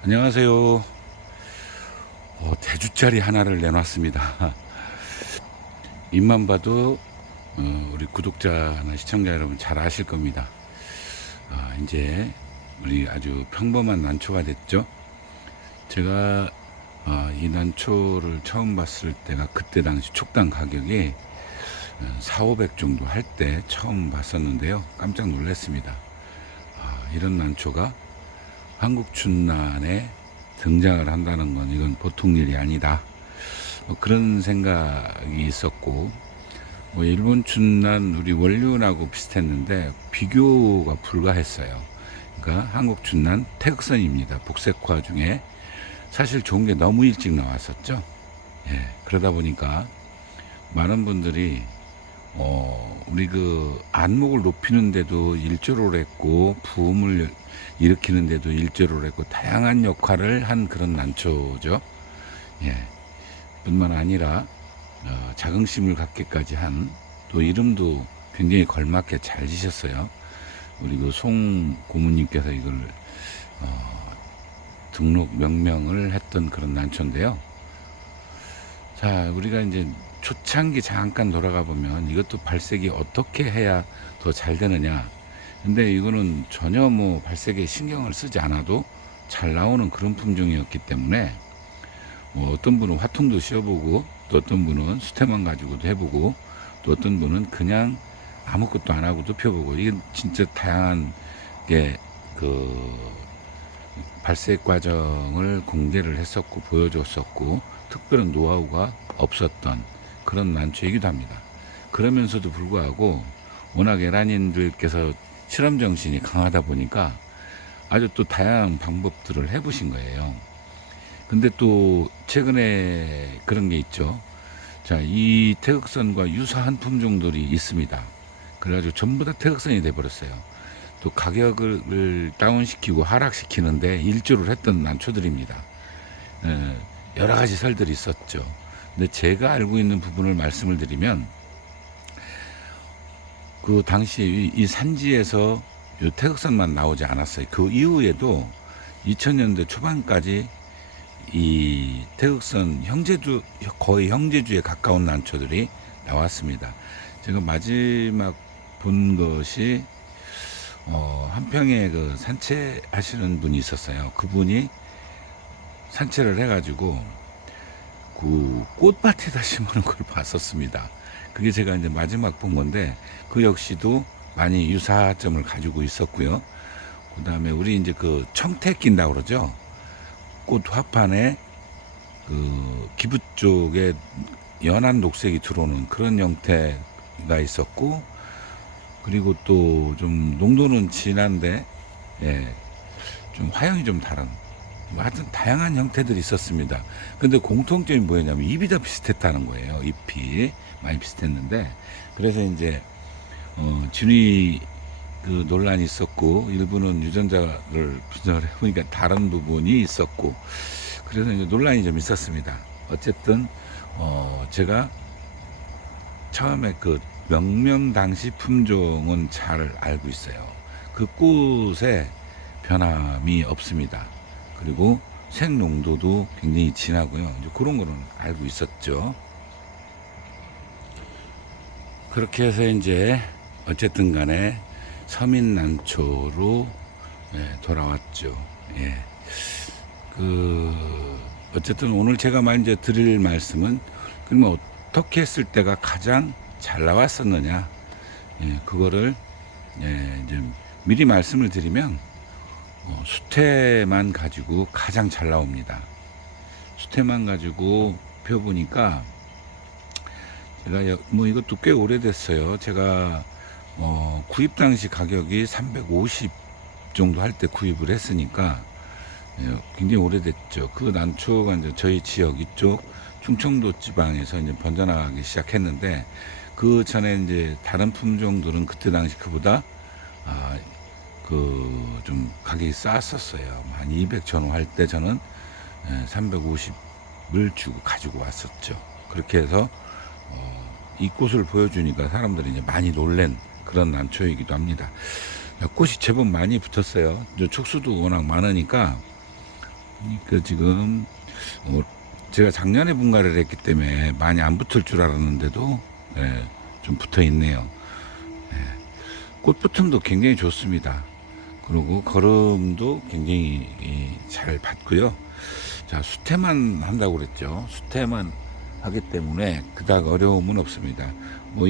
안녕하세요. 대주짜리 하나를 내놨습니다. 입만 봐도 우리 구독자나 시청자 여러분 잘 아실 겁니다. 이제 우리 아주 평범한 난초가 됐죠. 제가 이 난초를 처음 봤을 때가 그때 당시 촉당 가격이 4,500 정도 할 때 처음 봤었는데요. 깜짝 놀랐습니다. 이런 난초가 한국 춘난에 등장을 한다는 건 이건 보통 일이 아니다. 그런 생각이 있었고, 일본 춘난 우리 원륜하고 비슷했는데 비교가 불가했어요. 그러니까 한국 춘난 태극선입니다. 복색화 중에 사실 좋은 게 너무 일찍 나왔었죠. 그러다 보니까 많은 분들이 우리 그 안목을 높이는데도 일조를 했고 부음을 일으키는데도 일조를 했고 다양한 역할을 한 그런 난초죠. 뿐만 아니라 자긍심을 갖게까지 한 또 이름도 굉장히 걸맞게 잘 지셨어요. 우리 그 송 고문님께서 이걸 등록 명명을 했던 그런 난초인데요. 자, 우리가 이제 초창기 잠깐 돌아가 보면 이것도 발색이 어떻게 해야 더 잘 되느냐. 근데 이거는 전혀 뭐 발색에 신경을 쓰지 않아도 잘 나오는 그런 품종이었기 때문에 어떤 분은 화통도 씌워보고 또 어떤 분은 수태만 가지고도 해보고 또 어떤 분은 그냥 아무것도 안 하고도 펴보고 이게 진짜 다양한 게 그 발색 과정을 공개를 했었고 보여줬었고 특별한 노하우가 없었던 그런 난초이기도 합니다. 그러면서도 불구하고 워낙 에란인들께서 실험 정신이 강하다 보니까 아주 또 다양한 방법들을 해보신 거예요. 근데 또 최근에 그런 게 있죠. 자, 이 태극선과 유사한 품종들이 있습니다. 그래가지고 전부 다 태극선이 돼버렸어요. 또 가격을 다운시키고 하락시키는데 일조를 했던 난초들입니다. 여러 가지 설들이 있었죠. 근데 제가 알고 있는 부분을 말씀을 드리면 그 당시 이 산지에서 태극선만 나오지 않았어요. 그 이후에도 2000년대 초반까지 이 태극선 형제주 거의 형제주에 가까운 난초들이 나왔습니다. 제가 마지막 본 것이 한평에 그 산채하시는 분이 있었어요. 그분이 산채를 해가지고 그 꽃밭에다 심는 걸 봤었습니다. 그게 제가 이제 마지막 본 건데 그 역시도 많이 유사점을 가지고 있었고요. 그 다음에 우리 이제 그 청태 낀다고 그러죠. 꽃 화판에 그 기부 쪽에 연한 녹색이 들어오는 그런 형태가 있었고, 그리고 또 좀 농도는 진한데 좀 화형이 좀 다른 하여튼 다양한 형태들이 있었습니다. 근데 공통점이 뭐였냐면 잎이 다 비슷했다는 거예요. 잎이 많이 비슷했는데 그래서 이제 진위 그 논란이 있었고 일부는 유전자를 분석을 해보니까 다른 부분이 있었고 그래서 이제 논란이 좀 있었습니다. 어쨌든 제가 처음에 그 명명 당시 품종은 잘 알고 있어요. 그 꽃에 변함이 없습니다. 그리고 생농도도 굉장히 진하고요. 이제 그런 거는 알고 있었죠. 그렇게 해서 이제 어쨌든 간에 서민난초로 돌아왔죠. 어쨌든 오늘 제가 이제 드릴 말씀은 그러면 어떻게 했을 때가 가장 잘 나왔었느냐. 그거를 이제 미리 말씀을 드리면 수태만 가지고 가장 잘 나옵니다. 수태만 가지고 펴보니까 제가 뭐 이것도 꽤 오래됐어요. 제가 구입 당시 가격이 350 정도 할 때 구입을 했으니까 굉장히 오래됐죠. 그 난초가 이제 저희 지역 이쪽 충청도 지방에서 이제 번져나가기 시작했는데 그 전에 이제 다른 품종들은 그때 당시 그보다 좀 가격이 쌌었어요. 한 200 전후 할 때 저는 350을 주고 가지고 왔었죠. 그렇게 해서 이 꽃을 보여주니까 사람들이 이제 많이 놀란 그런 난초이기도 합니다. 꽃이 제법 많이 붙었어요. 축수도 워낙 많으니까 그 지금 제가 작년에 분갈이를 했기 때문에 많이 안 붙을 줄 알았는데도 좀 붙어 있네요. 꽃붙음도 굉장히 좋습니다. 그리고 걸음도 굉장히 잘 받고요. 자, 수태만 한다고 그랬죠. 수태만 하기 때문에 그닥 어려움은 없습니다. 뭐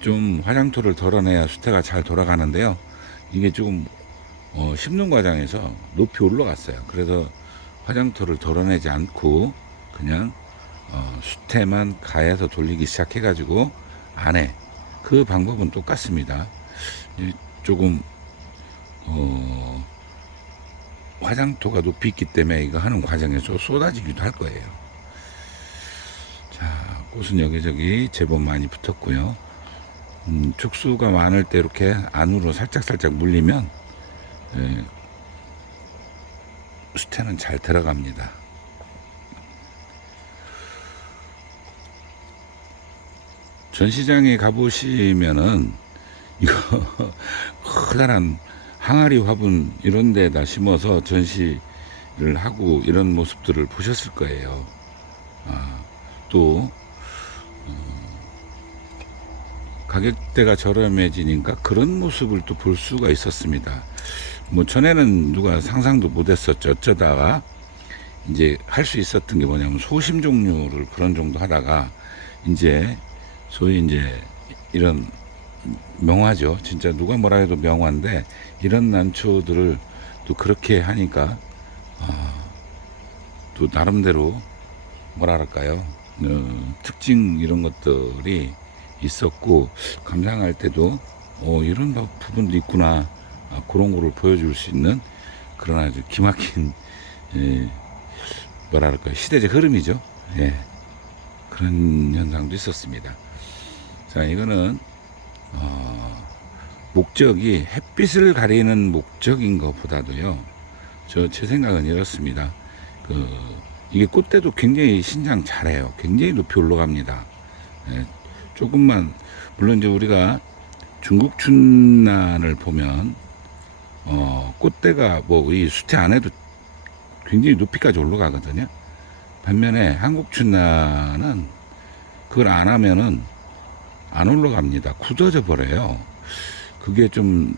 좀 화장토를 덜어내야 수태가 잘 돌아가는데요. 이게 조금 심는 과정에서 높이 올라갔어요. 그래서 화장토를 덜어내지 않고 그냥 수태만 가해서 돌리기 시작해가지고 안에 그 방법은 똑같습니다. 조금 화장토가 높이 있기 때문에 이거 하는 과정에서 쏟아지기도 할 거예요. 자, 꽃은 여기저기 제법 많이 붙었고요. 촉수가 많을 때 이렇게 안으로 살짝 물리면 수태는 잘 들어갑니다. 전시장에 가보시면은 이거 커다란 항아리 화분 이런 데다 심어서 전시를 하고 이런 모습들을 보셨을 거예요. 또 가격대가 저렴해지니까 그런 모습을 또 볼 수가 있었습니다. 뭐 전에는 누가 상상도 못했었죠. 어쩌다가 이제 할 수 있었던 게 뭐냐면 소심 종류를 그런 정도 하다가 이제 소위 이제 이런 명화죠. 진짜 누가 뭐라 해도 명화인데 이런 난초들을 또 그렇게 하니까 또 나름대로 뭐랄까요, 특징 이런 것들이 있었고 감상할 때도 이런 부분도 있구나, 그런 거를 보여줄 수 있는 그런 아주 기막힌 뭐랄까 시대적 흐름이죠. 예, 그런 현상도 있었습니다. 자, 이거는 목적이 햇빛을 가리는 목적인 것보다도요, 제 생각은 이렇습니다. 이게 꽃대도 굉장히 신장 잘해요. 굉장히 높이 올라갑니다. 예, 조금만, 물론 이제 우리가 중국 춘난을 보면 꽃대가 뭐 이 수태 안에도 굉장히 높이까지 올라가거든요. 반면에 한국 춘난은 그걸 안 하면은 안 올라갑니다. 굳어져 버려요. 그게 좀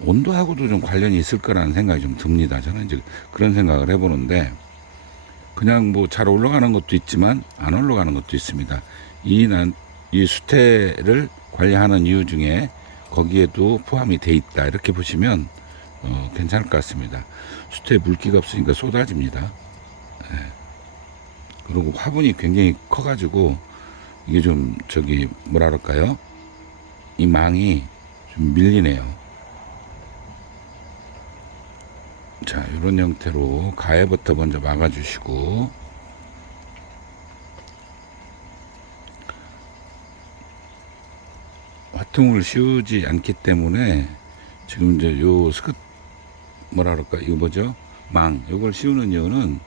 온도하고도 좀 관련이 있을 거라는 생각이 좀 듭니다. 저는 이제 그런 생각을 해보는데, 그냥 뭐 잘 올라가는 것도 있지만 안 올라가는 것도 있습니다. 이 수태를 관리하는 이유 중에 거기에도 포함이 돼 있다, 이렇게 보시면 괜찮을 것 같습니다. 수태에 물기가 없으니까 쏟아집니다. 그리고 화분이 굉장히 커가지고 이게 좀 뭐라 그럴까요, 이 망이 좀 밀리네요. 자, 이런 형태로 가해부터 먼저 막아주시고, 화통을 씌우지 않기 때문에 지금 이제 요 뭐라 그럴까, 이거 뭐죠, 요걸 씌우는 이유는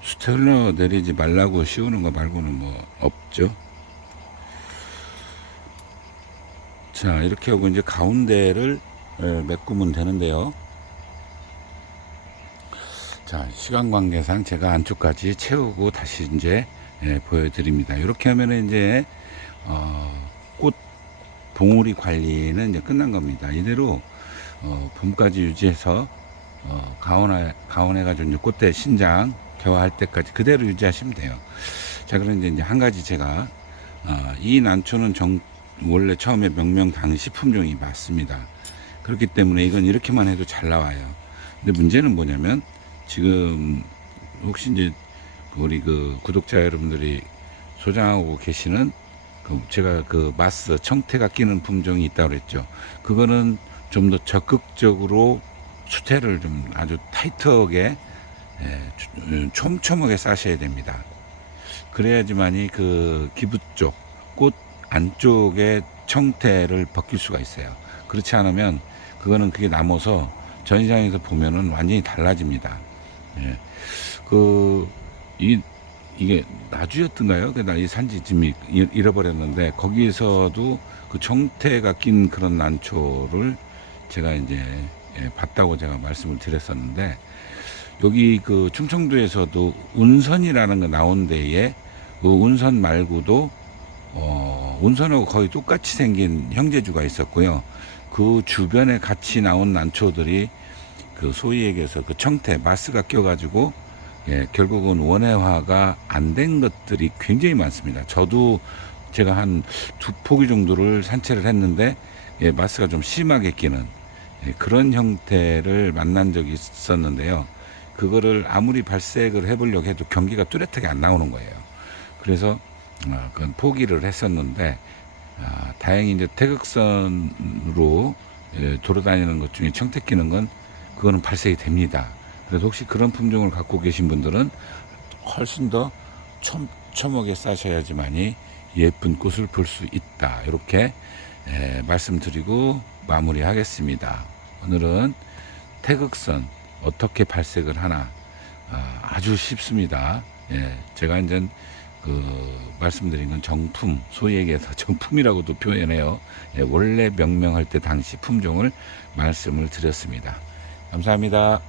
수태 흘러내리지 말라고 씌우는 거 말고는 뭐 없죠. 자, 이렇게 하고 이제 가운데를 메꾸면 되는데요. 자, 시간 관계상 제가 안쪽까지 채우고 다시 이제 보여드립니다. 이렇게 하면 이제 꽃 봉우리 관리는 이제 끝난 겁니다. 이대로 봄까지 유지해서 가온해가지고 이제 꽃대 신장 개화할 때까지 그대로 유지하시면 돼요. 자, 그런데 이제 한 가지 제가 이 난초는 원래 처음에 명명당식품종이 맞습니다. 그렇기 때문에 이건 이렇게만 해도 잘 나와요. 근데 문제는 뭐냐면, 지금 혹시 이제 우리 구독자 여러분들이 소장하고 계시는 제가 마스 청태가 끼는 품종이 있다고 그랬죠. 그거는 좀 더 적극적으로 수태를 좀 아주 타이트하게 촘촘하게 싸셔야 됩니다. 그래야지만이 기부 쪽, 꽃 안쪽에 청태를 벗길 수가 있어요. 그렇지 않으면 그게 남아서 전시장에서 보면은 완전히 달라집니다. 예. 이게 나주였던가요? 이 산지 지금 잃어버렸는데, 거기에서도 그 청태가 낀 그런 난초를 제가 이제 봤다고 제가 말씀을 드렸었는데, 여기 그 충청도에서도 운선이라는 거 나온 데에 그 운선 말고도 운선하고 거의 똑같이 생긴 형제주가 있었고요. 그 주변에 같이 나온 난초들이 그 소위 얘기해서 그 청태 마스가 껴가지고 결국은 원해화가 안 된 것들이 굉장히 많습니다. 저도 제가 한 2포기 정도를 산채를 했는데 마스가 좀 심하게 끼는 그런 형태를 만난 적이 있었는데요. 그거를 아무리 발색을 해보려고 해도 경기가 뚜렷하게 안 나오는 거예요. 그래서 그건 포기를 했었는데, 다행히 이제 태극선으로 돌아다니는 것 중에 청태 끼는 건 그거는 발색이 됩니다. 그래서 혹시 그런 품종을 갖고 계신 분들은 훨씬 더 촘촘하게 싸셔야지만이 예쁜 꽃을 볼 수 있다. 이렇게 말씀드리고 마무리하겠습니다. 오늘은 태극선 어떻게 발색을 하나, 아주 쉽습니다. 제가 이제 말씀드린 건 정품, 소위 얘기해서 정품이라고도 표현해요. 원래 명명할 때 당시 품종을 말씀을 드렸습니다. 감사합니다.